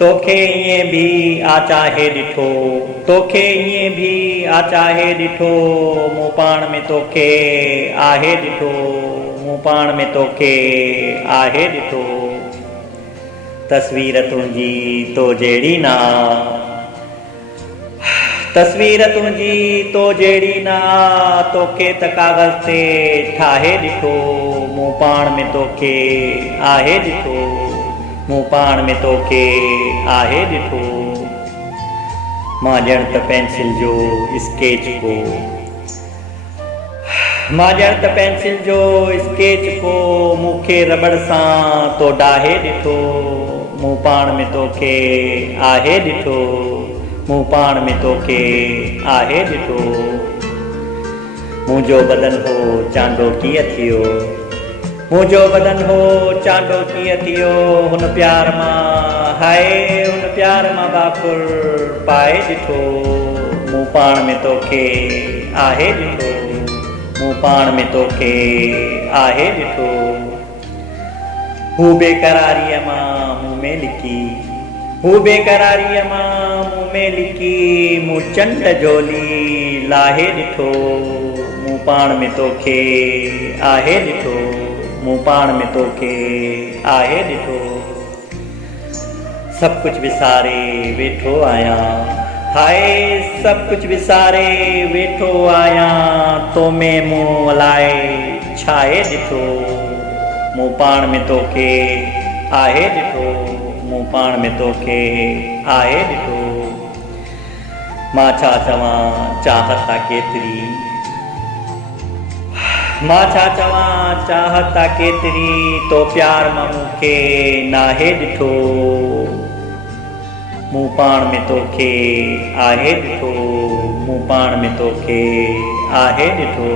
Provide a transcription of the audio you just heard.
तोखे ईअं भी आचाहे ॾिठो, तोखे ईअं भी आचाहे ॾिठो, मूं पाण में तोखे आहे ॾिठो, मूं पाण में तोखे आहे ॾिठो। तस्वीर तुंहिंजी तो जहिड़ी ना, तस्वीर तुंहिंजी तो जहिड़ी ना, तोखे त कागज़ ते ठाहे ॾिठो, मूं पाण में तोखे आहे ॾिठो, मूं पाण में तोखे आहे ॾिठो। मां ॼण त पेंसिल जो स्केच को, मां ॼण त पेंसिल जो स्केच को, मूंखे रबड़ सां तो डाहे ॾिठो, मूं पाण में तोखे आहे ॾिठो, मूं पाण में तोखे आहे ॾिठो। मुंहिंजो बदन हो चांदो कीअं थियो, मुंहिंजो बदन हो चांदो कीअं थियो, हुन प्यार मां हाय हुन प्यार मां बाकुर पाए ॾिठो, मूं पाण में तोखे आहे ॾिठो, मूं पाण में तोखे आहे ॾिठो। हू बेकरारीअ मां मुंह में लिकी, हू बेकरारीअ मां मुंह में लिकी, मूं चंड जोली लाहे ॾिठो, मूं पाण में तोखे आहे ॾिठो, मूं पाण में तोखे आहे ॾिठो। सभु कुझु विसारे वेठो आहियां, हाय सभु कुझु विसारे वेठो आहियां, तो में मूं अलाए छाए ॾिठो, मूं पाण में तोखे आहे ॾिठो, मूं पाण में तोखे आहे ॾिठो। मां छा चवां चाहत आहे केतिरी, मां छा चवां चाहत आहे केतिरी, तो प्यार मां मूंखे नाहे ॾिठो, मूं पाण में तोखे आहे ॾिठो, मूं पाण में तोखे आहे ॾिठो।